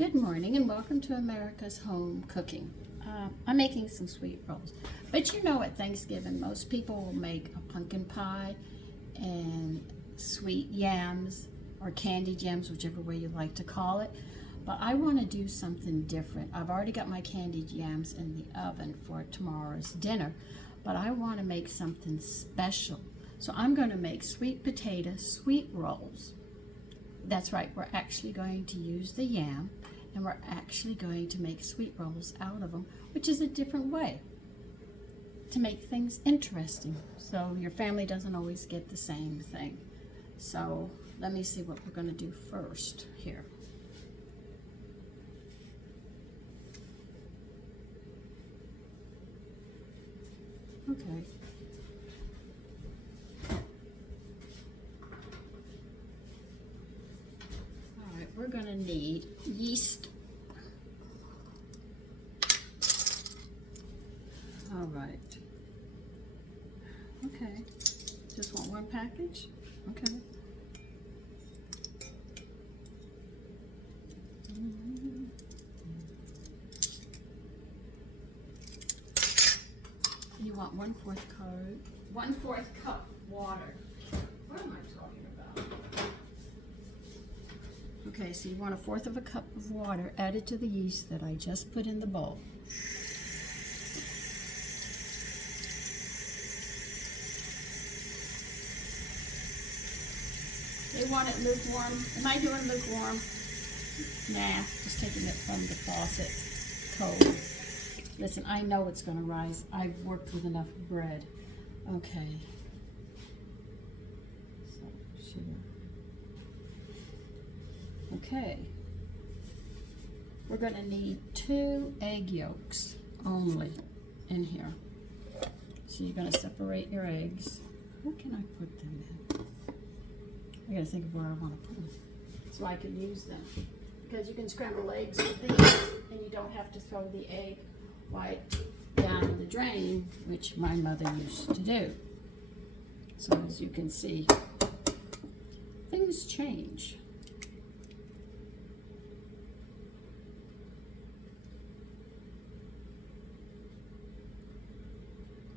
Good morning and welcome to America's Home Cooking. I'm making some sweet rolls. But you know at Thanksgiving most people will make a pumpkin pie and sweet yams or candied yams, whichever way you like to call it. But I want to do something different. I've already got my candied yams in the oven for tomorrow's dinner, but I want to make something special. So I'm going to make sweet potato sweet rolls. That's right, we're actually going to use the yam and we're actually going to make sweet rolls out of them, which is a different way to make things interesting. So your family doesn't always get the same thing. So let me see what we're going to do first here. Okay. We're going to need yeast. All right. Okay. Just want one package? Okay. You want 1/4 cup water. What am I talking about? Okay, so you want 1/4 cup of water added to the yeast that I just put in the bowl. They want it lukewarm. Am I doing lukewarm? Nah, just taking it from the faucet cold. Listen, I know it's going to rise. I've worked with enough bread. Okay. So, sugar. Okay, we're going to need 2 egg yolks only in here. So you're going to separate your eggs. Where can I put them in? I got to think of where I want to put them so I can use them. Because you can scramble eggs with these and you don't have to throw the egg white down the drain, which my mother used to do. So as you can see, things change.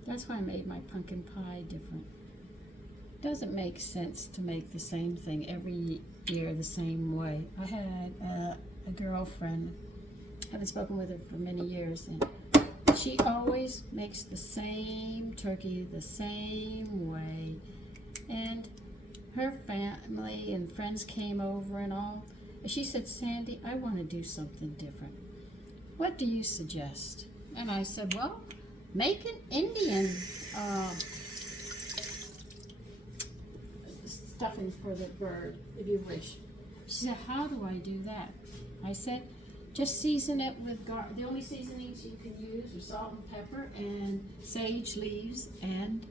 That's why I made my pumpkin pie different. Doesn't make sense to make the same thing every year the same way. I had a girlfriend, haven't spoken with her for many years, and she always makes the same turkey the same way. And her family and friends came over and all. And she said, "Sandy, I want to do something different. What do you suggest?" And I said, "Well, make an Indian stuffing for the bird, if you wish." She said, "How do I do that?" I said, "Just season it with the only seasonings you can use are salt and pepper and sage leaves and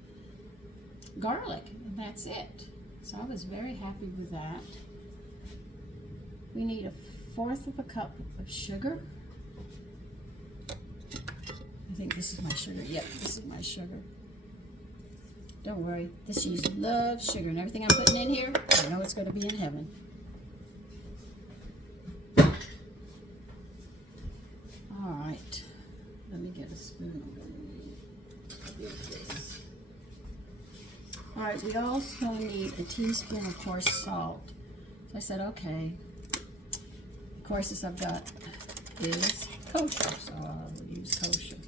garlic, and that's it." So I was very happy with that. We need 1/4 cup of sugar. I think this is my sugar. Yep, this is my sugar. Don't worry, this cheese loves sugar, and everything I'm putting in here, I know it's going to be in heaven. All right, let me get a spoon. All right, we also need a teaspoon of coarse salt. So I said, okay. The coarsest I've got is kosher, so I'll use kosher.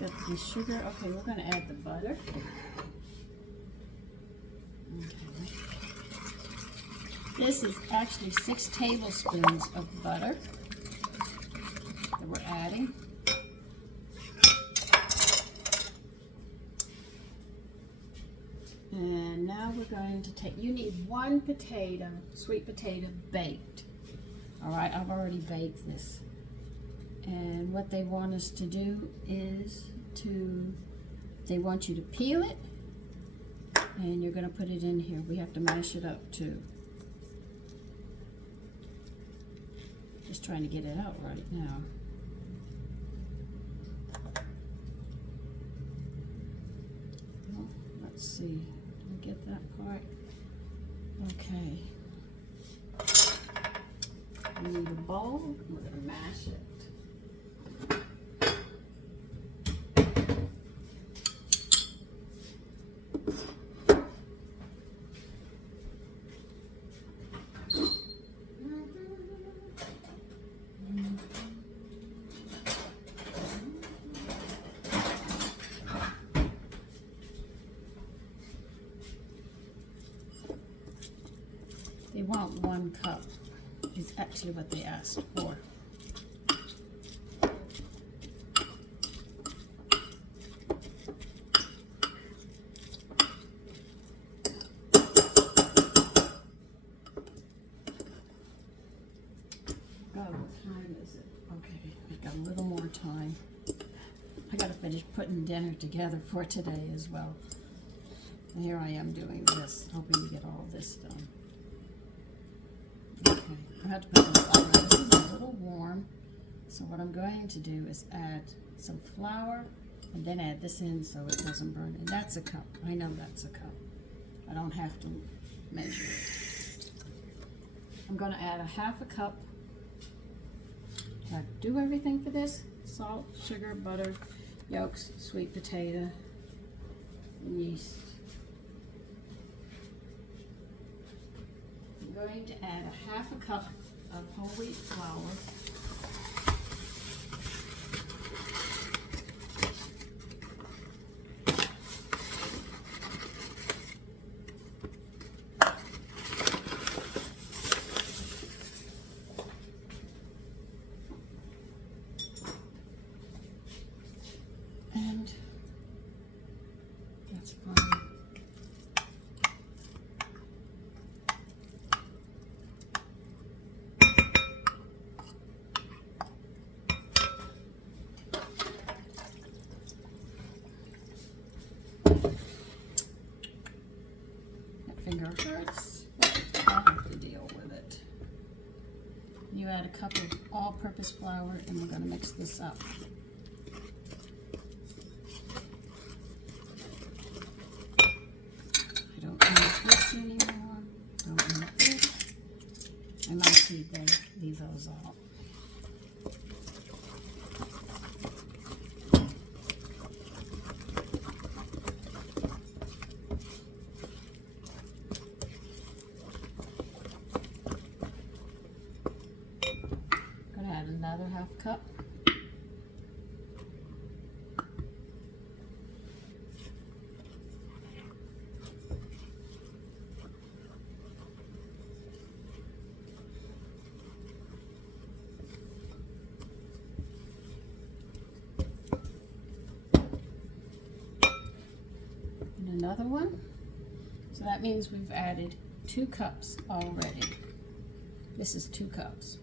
Got the sugar. Okay, we're going to add the butter. Okay. This is actually 6 tablespoons of butter that we're adding. And now we're going to take, you need 1 potato, sweet potato baked. All right, I've already baked this. And what they want us to do is they want you to peel it And you're going to put it in here. We have to mash it up too. Just trying to get it out right now. Well, let's see. Did we get that part? Okay. We need a bowl. We're going to mash it. They want 1 cup. Is actually what they asked for. God, what time is it? Okay, I've got a little more time. I gotta finish putting dinner together for today as well. And here I am doing this, hoping to get all this done. Okay, I have to put some flour. This is a little warm, so what I'm going to do is add some flour and then add this in so it doesn't burn. And that's a cup. I know that's a cup. I don't have to measure it. I'm going to add a 1/2 cup. I do everything for this: salt, sugar, butter, yolks, sweet potato, and yeast. I'm going to add a 1/2 cup of whole wheat flour. And that's fine. That finger hurts, but I'll have to deal with it. You add a cup of all-purpose flour, and we're going to mix this up. I don't need this anymore. Don't need this. I might leave those out. Another 1/2 cup. And another one. So that means we've added 2 cups already. This is 2 cups.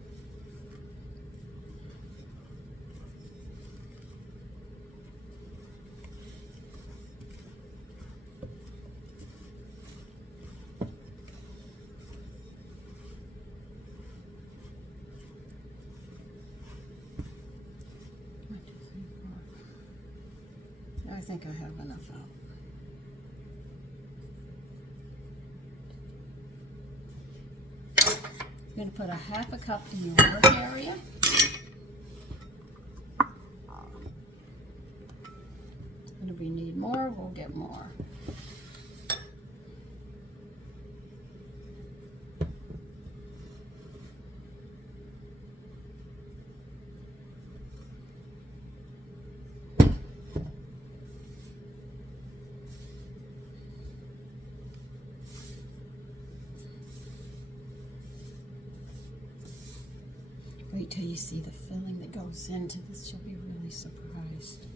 I think I have enough out. I'm going to put a 1/2 cup in your work area. And if we need more, we'll get more. Wait till you see the filling that goes into this. You'll be really surprised.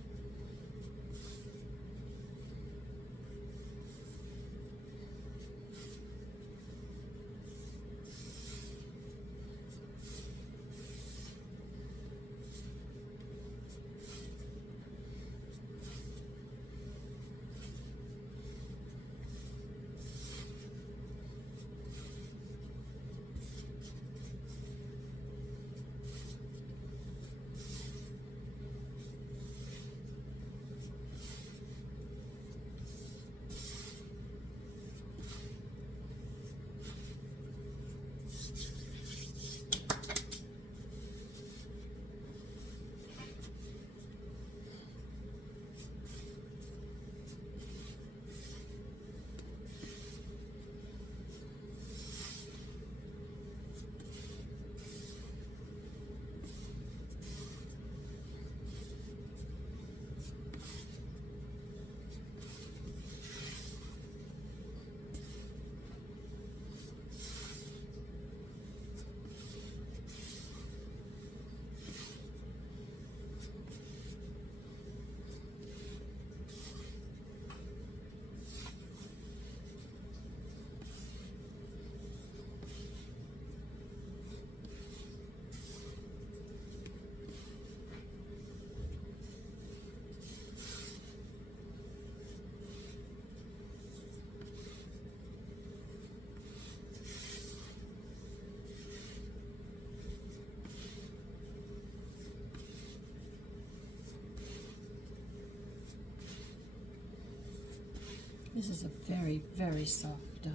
This is a very, very soft dough.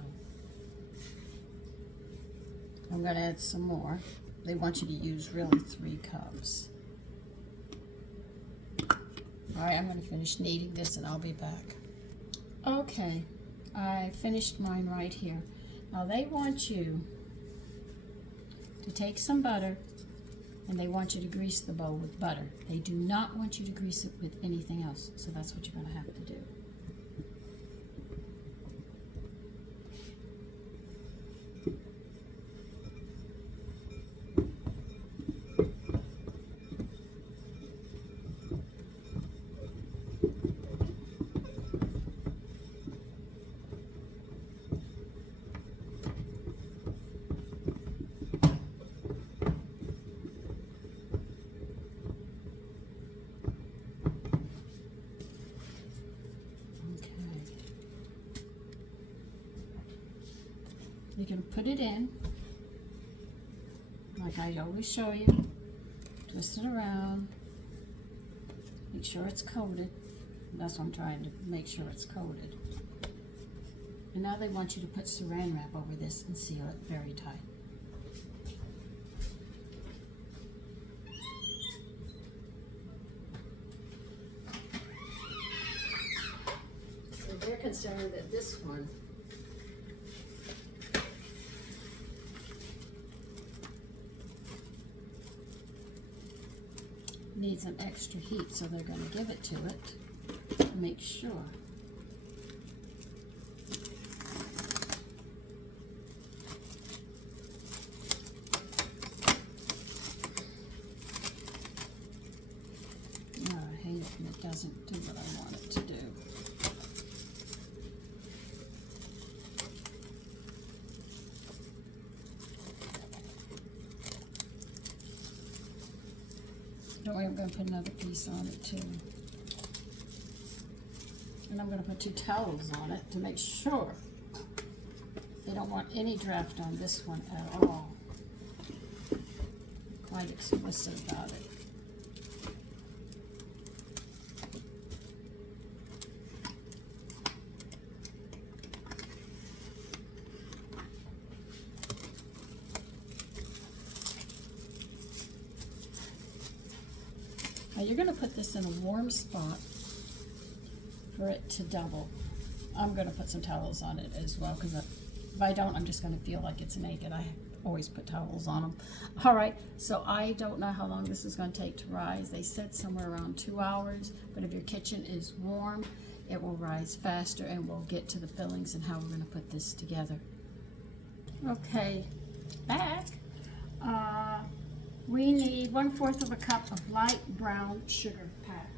I'm going to add some more. They want you to use really 3 cups. All right, I'm going to finish kneading this and I'll be back. Okay, I finished mine right here. Now they want you to take some butter and they want you to grease the bowl with butter. They do not want you to grease it with anything else, so that's what you're going to have to do. You're going to put it in, like I always show you. Twist it around. Make sure it's coated. That's what I'm trying to make sure it's coated. And now they want you to put saran wrap over this and seal it very tight. So they're concerned that this one needs some extra heat, so they're going to give it to it to make sure. Oh, I hate it when it doesn't do what I want it to do. Don't worry, I'm going to put another piece on it too. And I'm going to put 2 towels on it to make sure. They don't want any draft on this one at all. Quite explicit about it. Now you're going to put this in a warm spot for it to double. I'm going to put some towels on it as well, because if I don't, I'm just going to feel like it's naked. I always put towels on them. All right, so I don't know how long this is going to take to rise. They said somewhere around 2 hours, but if your kitchen is warm, it will rise faster, and we'll get to the fillings and how we're going to put this together. Okay, back. We need 1/4 of a cup of light brown sugar packed.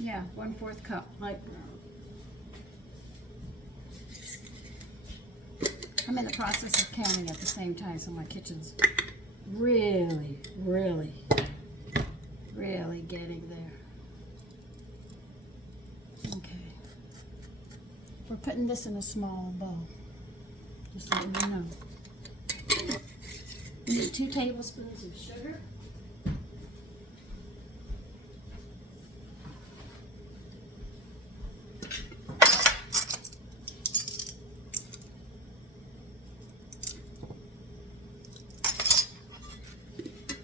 Yeah, 1/4 cup light brown. I'm in the process of counting at the same time, so my kitchen's really, really, really getting there. Okay. We're putting this in a small bowl. Just letting you know. We need 2 tablespoons of sugar.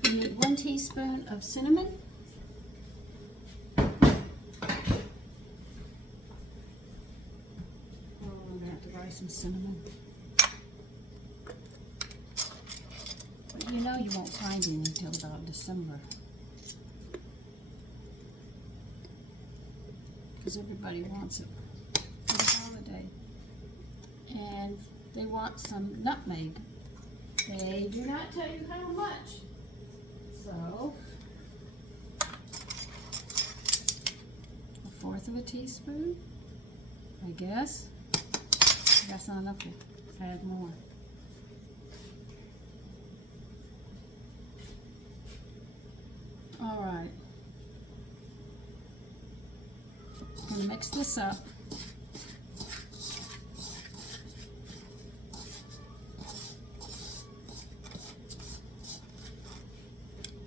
We need 1 teaspoon of cinnamon. Oh, I'm gonna have to buy some cinnamon. You know you won't find any until about December, because everybody wants it for the holiday. And they want some nutmeg. They do not tell you how much. So, 1/4 of a teaspoon, I guess. That's not enough, we'll add more. All right, I'm going to mix this up.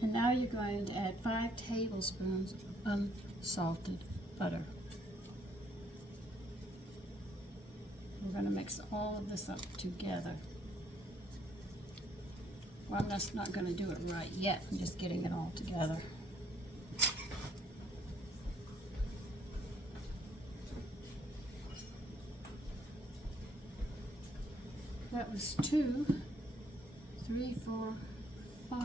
And now you're going to add 5 tablespoons of unsalted butter. We're going to mix all of this up together. Well, I'm just not going to do it right yet. I'm just getting it all together. That was 2, 3, 4, 5.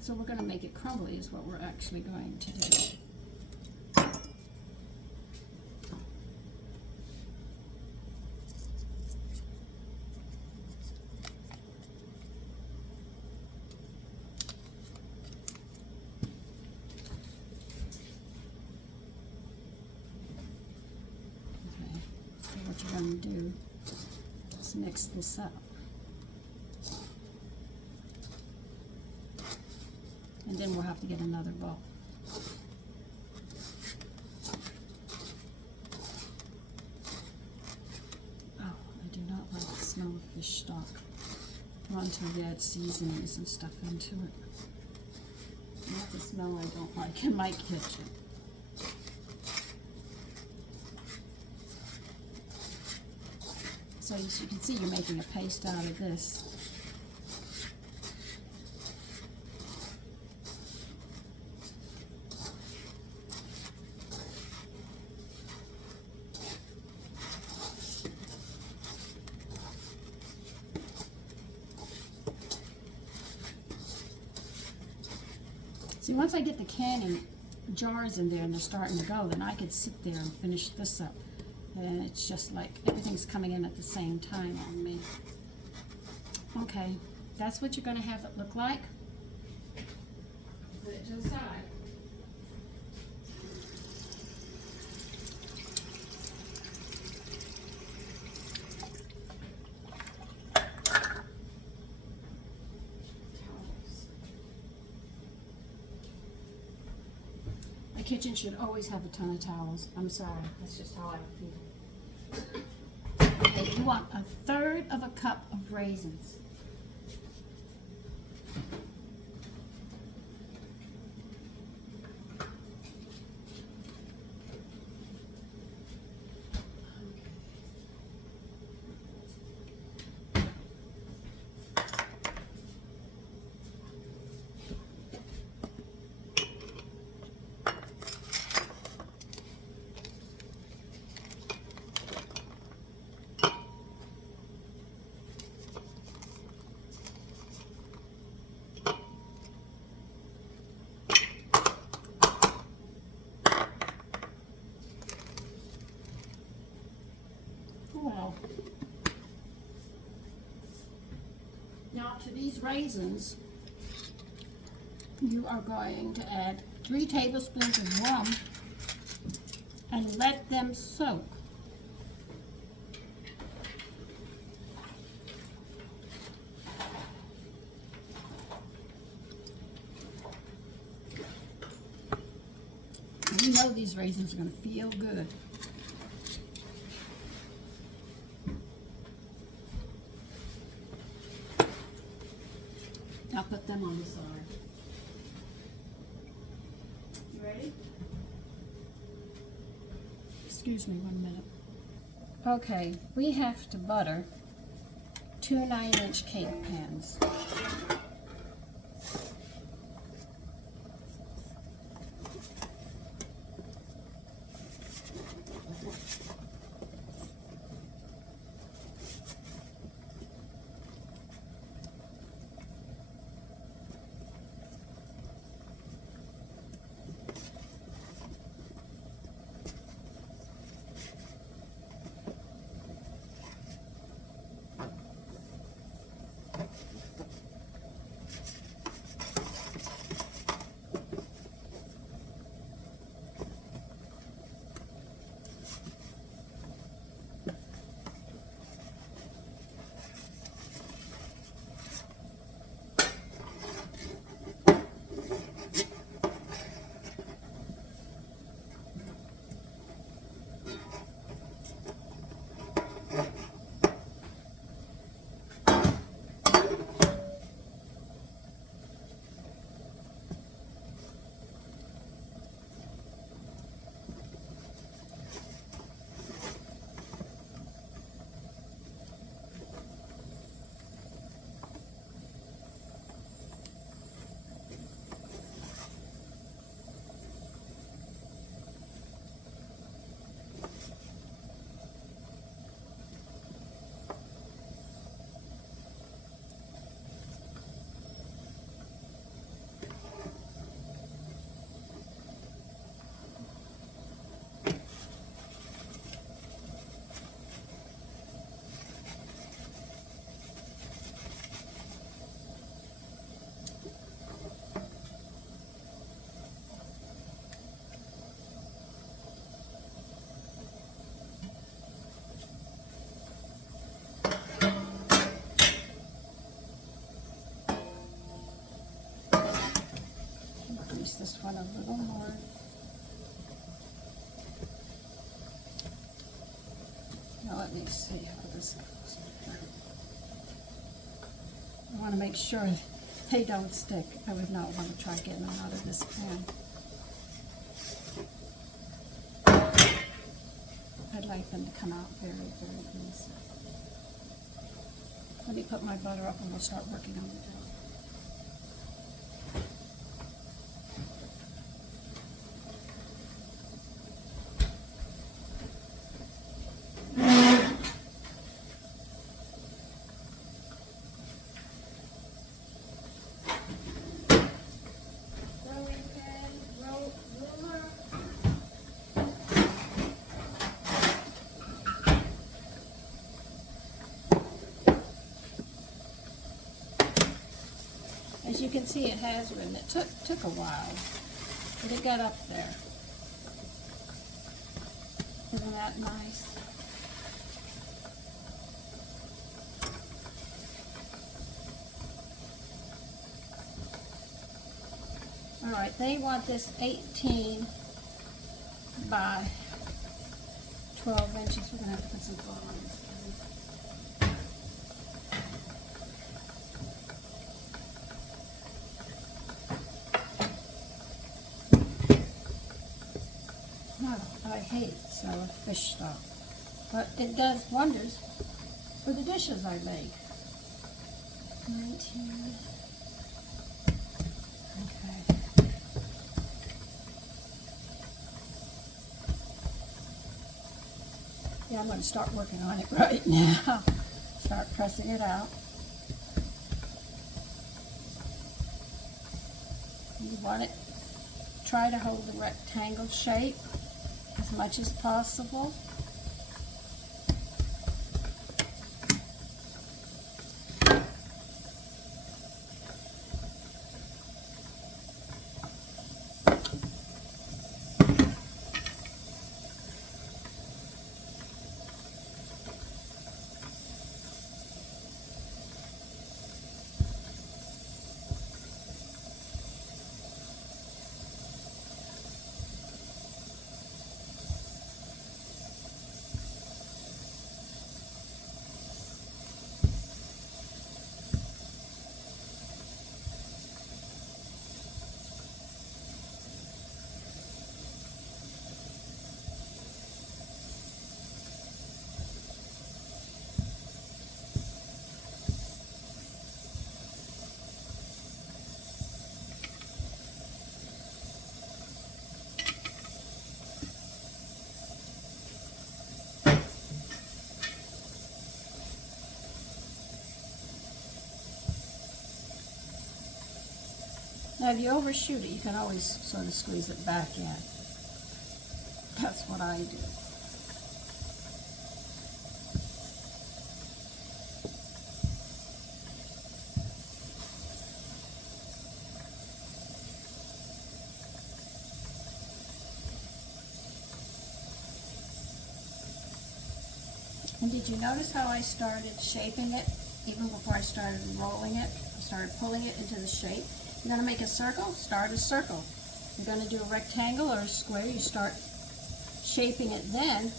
So we're going to make it crumbly is what we're actually going to do. What you're going to do is mix this up. And then we'll have to get another bowl. Oh, I do not like the smell of fish stock. Not until you add seasonings and stuff into it. That's the smell I don't like in my kitchen. So as you can see, you're making a paste out of this. See, once I get the canning jars in there and they're starting to go, then I could sit there and finish this up. And it's just like everything's coming in at the same time on me. Okay, that's what you're going to have it look like. Put it to the side. My kitchen should always have a ton of towels. I'm sorry, that's just how I feel. Okay, you want 1/3 of a cup of raisins. Well, now to these raisins, you are going to add 3 tablespoons of rum and let them soak. And you know these raisins are going to feel good. I'll put them on the side. You ready? Excuse me 1 minute. Okay, we have to butter 2 9-inch cake pans. just want a little more. Now let me see how this goes. I want to make sure they don't stick. I would not want to try getting them out of this pan. I'd like them to come out very, very easy. Let me put my butter up and we'll start working on the dough. As you can see, it has risen. It took a while, but it got up there. Isn't that nice? All right, they want this 18 by 12 inches. We're gonna have to put some glue on this. I hate sour fish stock, but it does wonders for the dishes I make. 19. Okay. Yeah, I'm going to start working on it right now. Start pressing it out. You want it, try to hold the rectangle shape as much as possible. Now, if you overshoot it, you can always sort of squeeze it back in. That's what I do. And did you notice how I started shaping it even before I started rolling it? I started pulling it into the shape. You're going to make a circle, start a circle. You're going to do a rectangle or a square, you start shaping it then.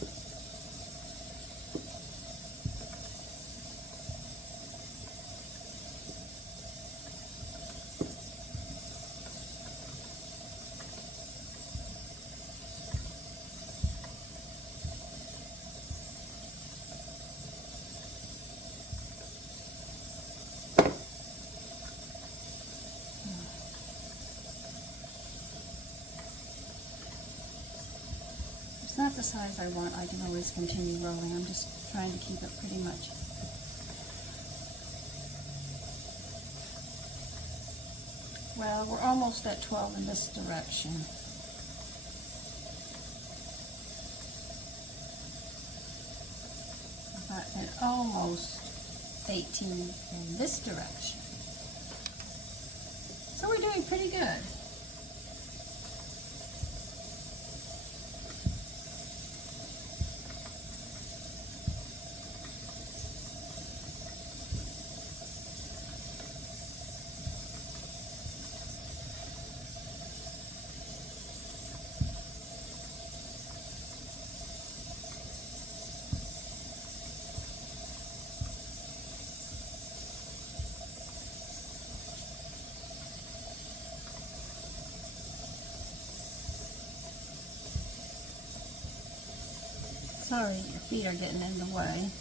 It's not the size I want. I can always continue rolling. I'm just trying to keep it pretty much. Well, we're almost at 12 in this direction. And almost 18 in this direction. So we're doing pretty good. Sorry, your feet are getting in the way.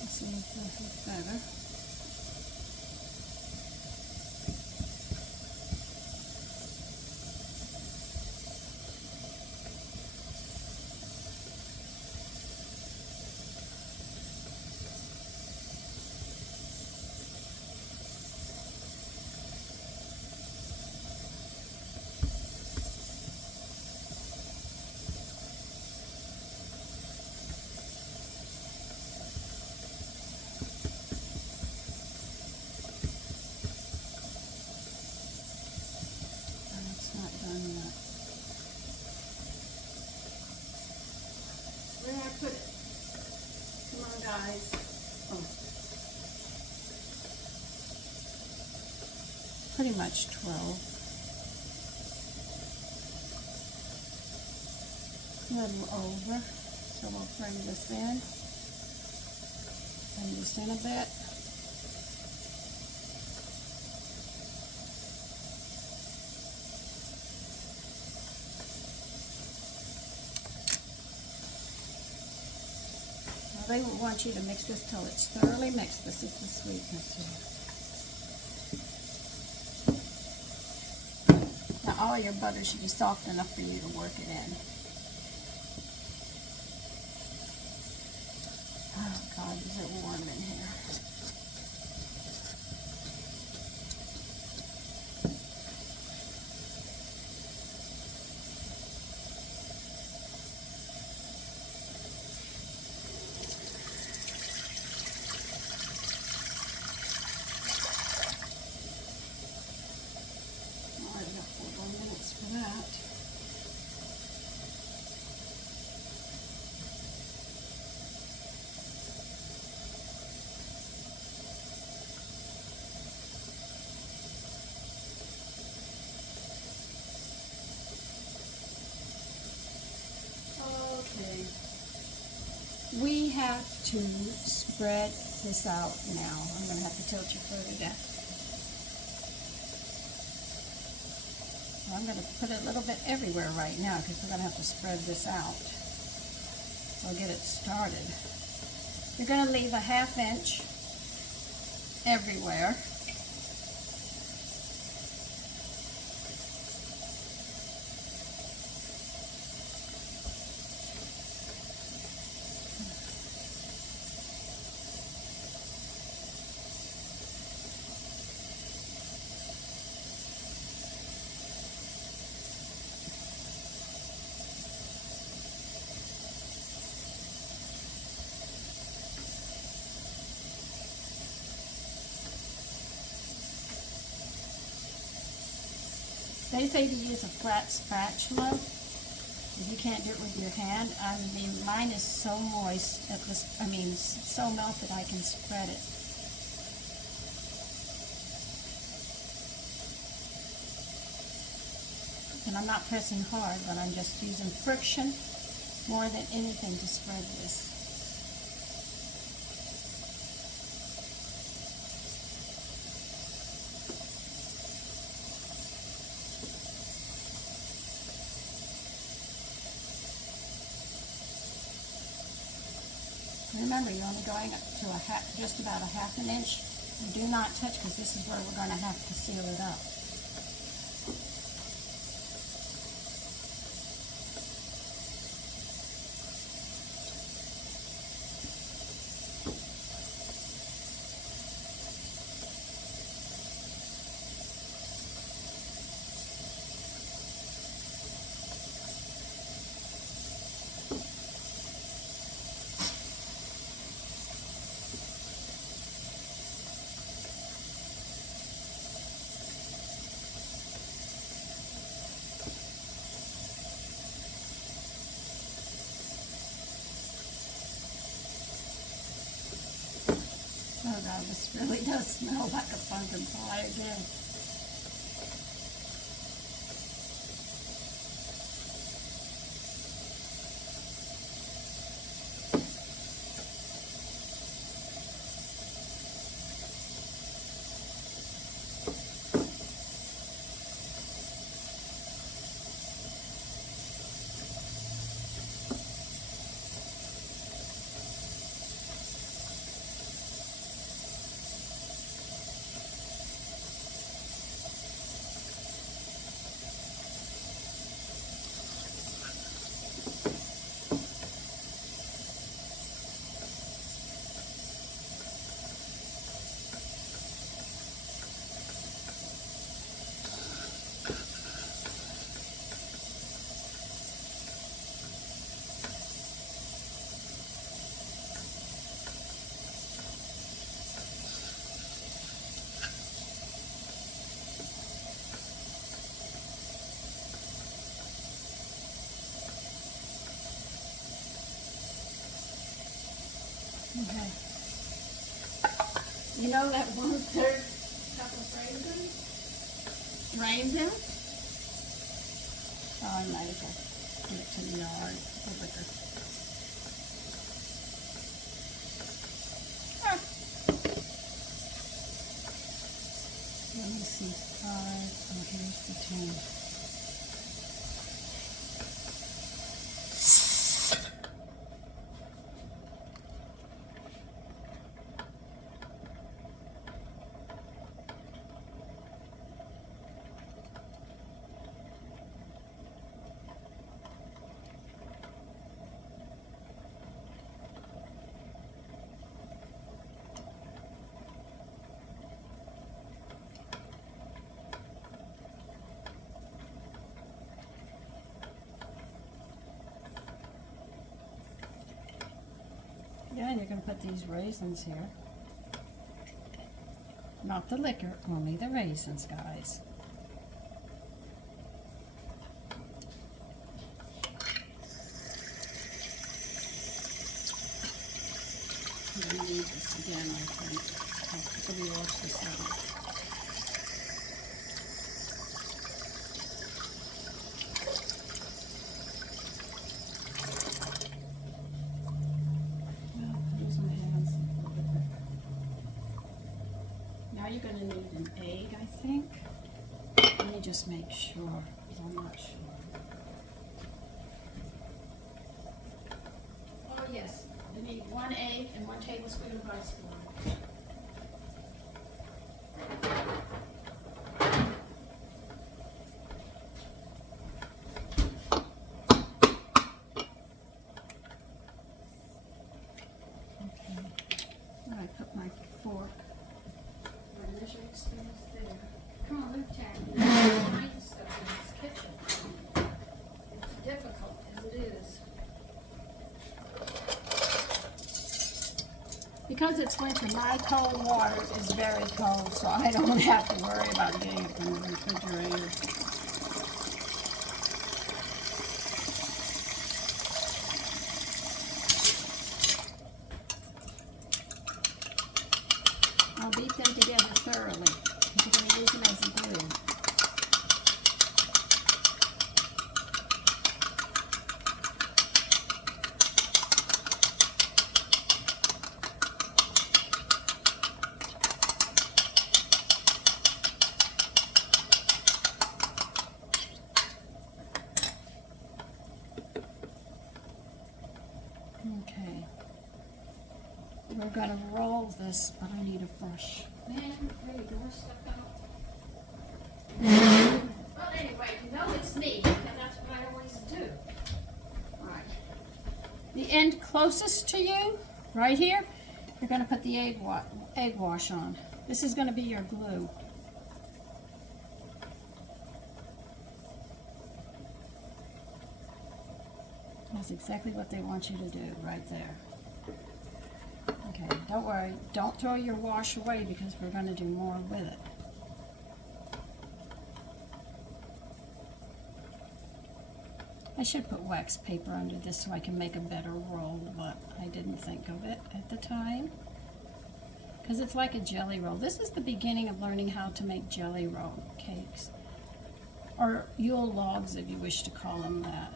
Let's see if this is better. It's not done yet. Where did I put it? Come on, guys. Oh. Pretty much 12. A little over. So we'll bring this in. Bring this in a bit. They want you to mix this till it's thoroughly mixed. This is the sweetness here. Now all your butter should be soft enough for you to work it in. Oh God, is it warm in here? That. Okay. We have to spread this out now. I'm going to have to tilt you further down. I'm going to put it a little bit everywhere right now because we're going to have to spread this out. So I'll get it started. You're going to leave a 1/2 inch everywhere. They say to use a flat spatula. If you can't do it with your hand, I mean, mine is so moist, so melted I can spread it. And I'm not pressing hard, but I'm just using friction more than anything to spread this. Remember, you're only going up to just about a 1/2 inch. Do not touch because this is where we're going to have to seal it up. Oh God, this really does smell like a pumpkin pie again. You know that 1/3 cup of raisins? Oh, I might as well put it to the yard. The liquor. Ah. Let me see. 5. Oh, here's the 10. Yeah, and you're going to put these raisins here. Not the liquor, only the raisins, guys. I'm going to need this again, I think. I'll wash this out. Now you're going to need an egg, I think. Let me just make sure, because I'm not sure. Oh yes, you need 1 egg and 1 tablespoon of ice water. Okay. I put my fork. My measuring spoon is there. Come on, lift Tag. Find stuff in this kitchen. It's difficult as it is. Because it's winter, my cold water is very cold, so I don't have to worry about getting it from the refrigerator. I'll beat them together thoroughly. You're going to use them as a glue. Okay. We're going to roll this, but I need a brush. Man, there you go, we're stuck out. Well, anyway, you know it's me, and that's what I always do. Alright. The end closest to you, right here, you're going to put the egg wash on. This is going to be your glue. That's exactly what they want you to do, right there. Okay, don't worry. Don't throw your wash away because we're going to do more with it. I should put wax paper under this so I can make a better roll, but I didn't think of it at the time. Because it's like a jelly roll. This is the beginning of learning how to make jelly roll cakes. Or Yule logs if you wish to call them that.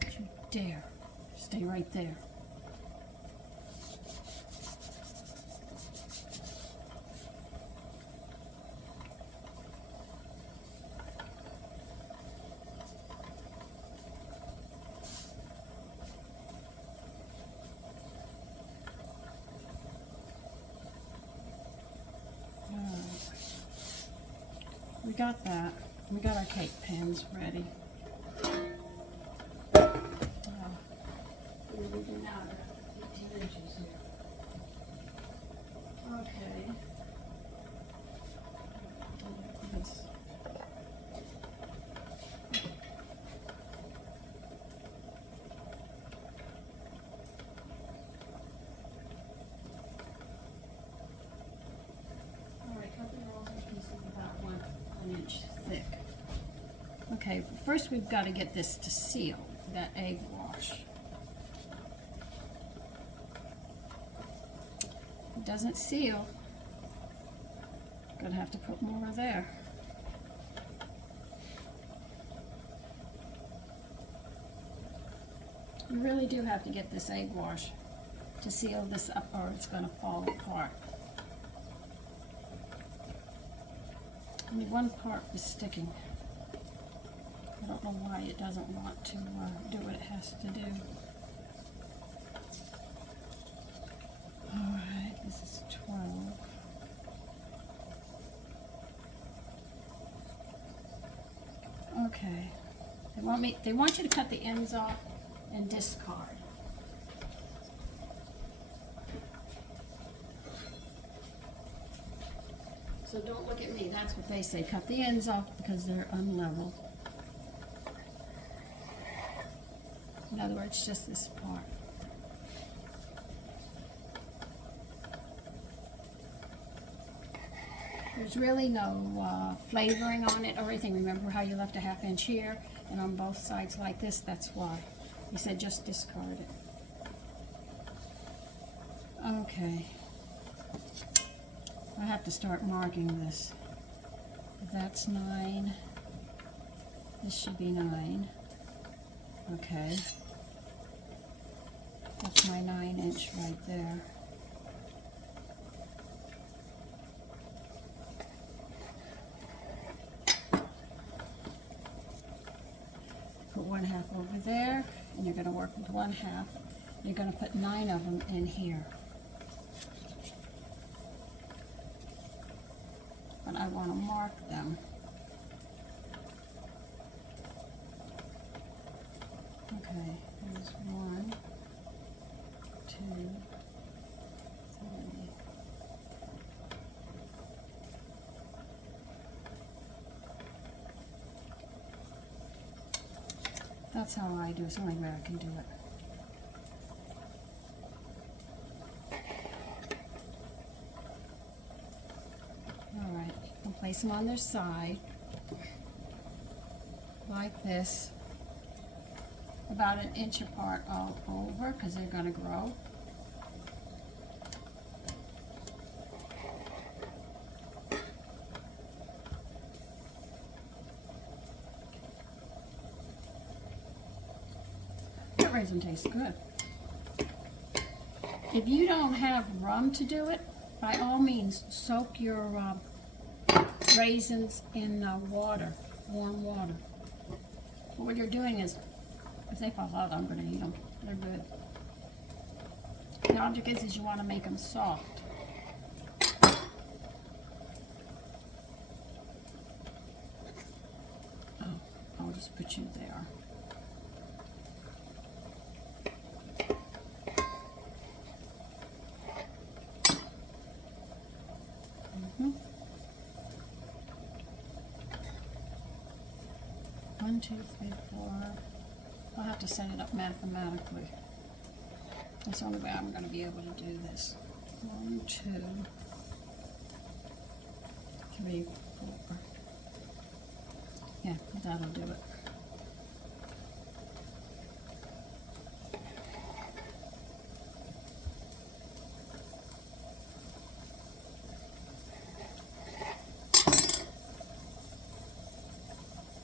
Don't you dare. Stay right there. We got that. We got our cake pans ready. Okay. first we've got to get this to seal, that egg wash. It doesn't seal. Gonna have to put more there. You really do have to get this egg wash to seal this up or it's gonna fall apart. Only one part is sticking. I don't know why it doesn't want to do what it has to do. Alright, this is 12. Okay. They want you to cut the ends off and discard. So don't look at me, that's what they say. Cut the ends off because they're unlevel. In other words, just this part. There's really no flavoring on it or anything. Remember how you left a 1/2 inch here and on both sides like this? That's why. He said just discard it. Okay. I have to start marking this. That's 9. This should be 9. Okay. That's my 9-inch right there. Put 1/2 over there, and you're going to work with 1/2. You're going to put 9 of them in here. But I want to mark them. Okay, there's 1, 2, 3. That's how I do it. It's the only way I can do it. Alright, I'll place them on their side, like this, about 1 inch apart all over, because they're going to grow. That raisin tastes good. If you don't have rum to do it, by all means, soak your raisins in water, warm water. What you're doing is, if they fall out, I'm going to eat them. They're good. The object is you want to make them soft. Oh, I'll just put you there. One, two, three, 4. I'll have to set it up mathematically. That's the only way I'm going to be able to do this. 1, 2, 3, 4. Yeah, that'll do it.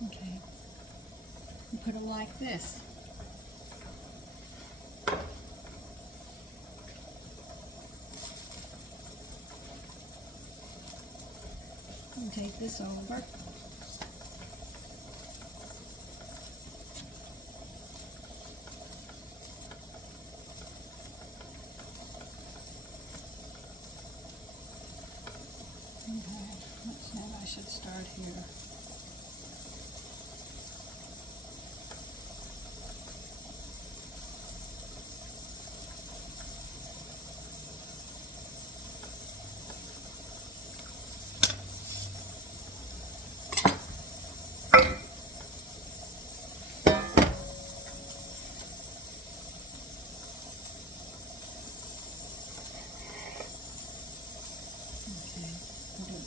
Okay. Put them like this. And take this over. Okay, now I should start here.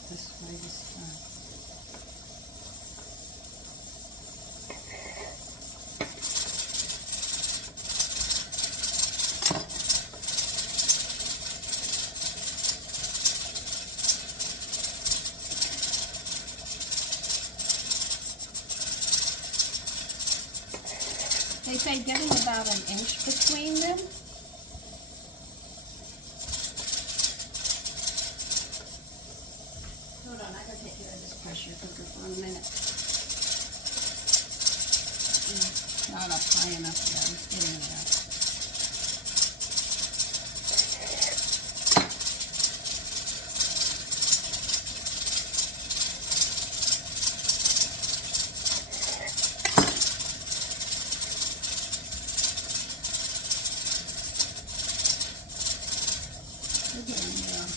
This way this time. say getting about an inch between them. Hold on, I gotta take care of this pressure cooker for a minute. Not up high enough yet. It's getting there. We're getting there.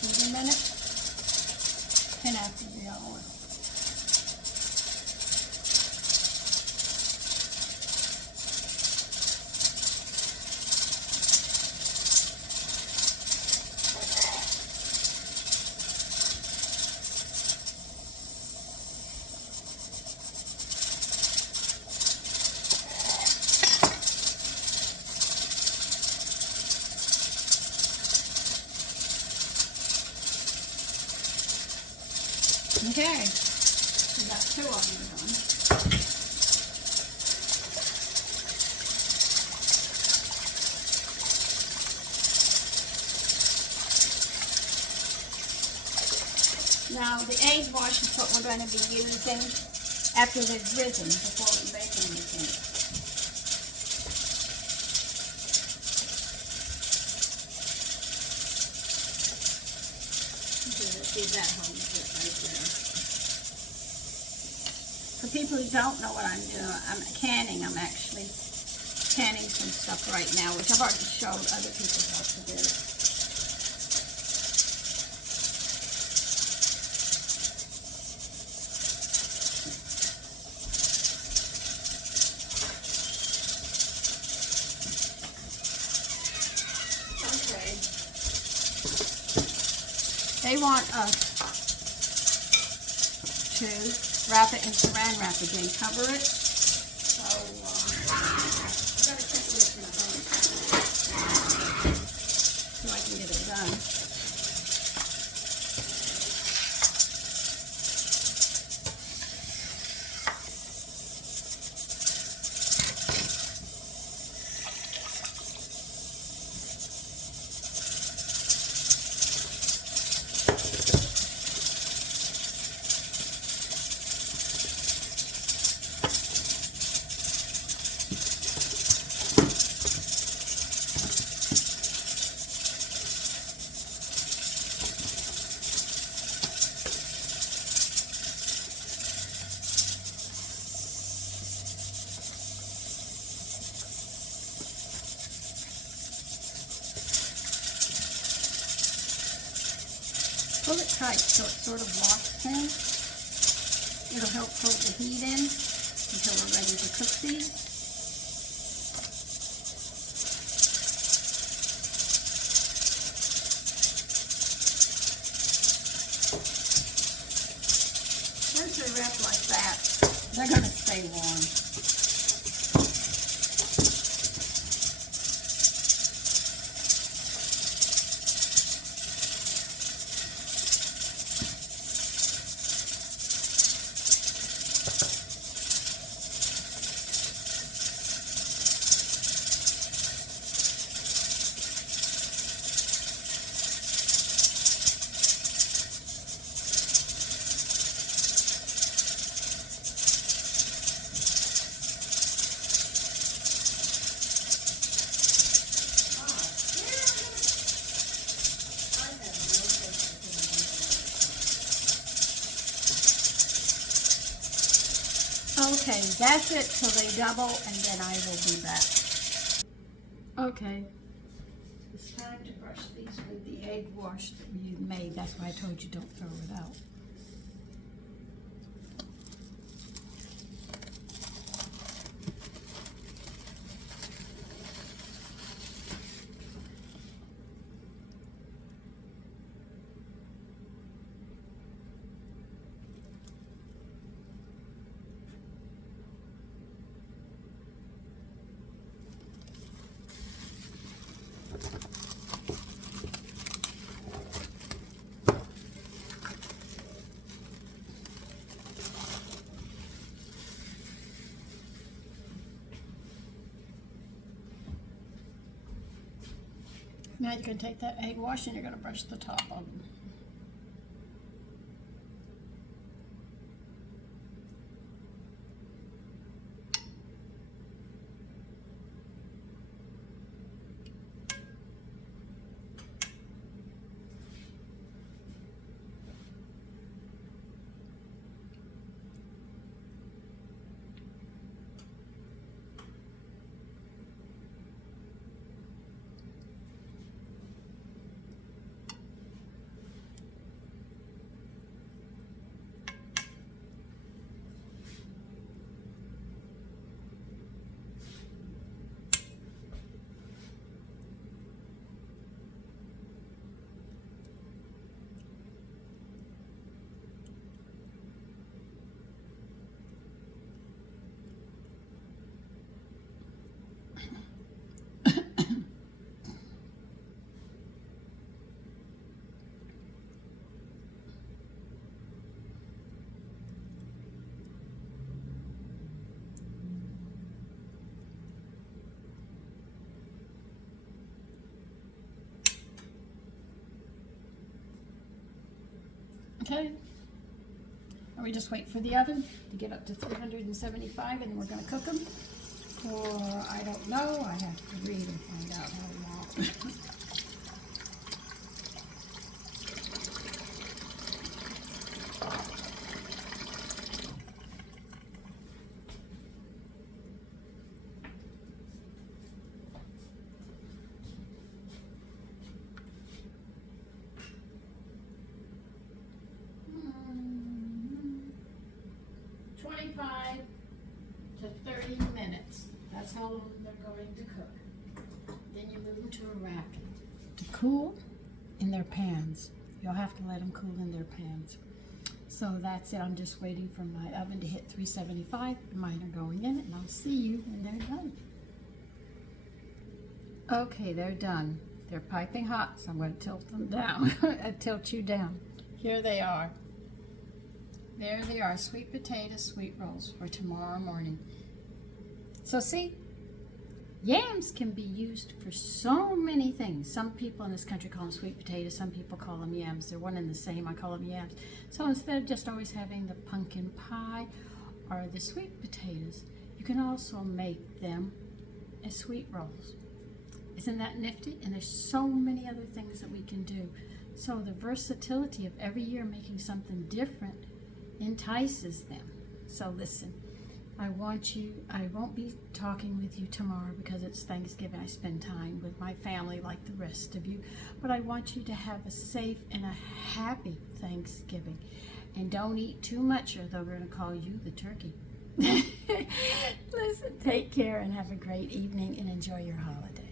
Give it a minute. And after the oil. Okay, we got 2 of them done. Now the egg wash is what we're going to be using after they've risen before we bake anything. See that holds it right there. For people who don't know what I'm doing, I'm canning. I'm actually canning some stuff right now, which I've already showed other people how to do. Okay. They want us to wrap it in saran wrap again, cover it. So, I gotta check this in a minute so I can get it done. Pull it tight so it sort of locks in. It'll help hold the heat in until we're ready to cook these. Once they're wrapped like that, they're going to stay warm. Okay, that's it till they double, and then I will be back. Okay, it's time to brush these with the egg wash that you made. That's why I told you don't throw it out. Now you can take that egg wash and you're going to brush the top of them. Okay, and we just wait for the oven to get up to 375 and we're going to cook them for, I don't know, I have to read and find out how long. To 30 minutes. That's how long they're going to cook. Then you move them to a rack to cool in their pans. You'll have to let them cool in their pans. So that's it. I'm just waiting for my oven to hit 375. Mine are going in it, and I'll see you when they're done. Okay, they're done. They're piping hot, so I'm going to tilt them down. I tilt you down. Here they are. There they are, sweet potato sweet rolls for tomorrow morning. So see, yams can be used for so many things. Some people in this country call them sweet potatoes, some people call them yams. They're one and the same, I call them yams. So instead of just always having the pumpkin pie or the sweet potatoes, you can also make them as sweet rolls. Isn't that nifty? And there's so many other things that we can do. So the versatility of every year making something different entices them. So listen, I won't be talking with you tomorrow because it's Thanksgiving. I spend time with my family like the rest of you, but I want you to have a safe and a happy Thanksgiving. And don't eat too much or they're going to call you the turkey. Listen, take care and have a great evening and enjoy your holiday.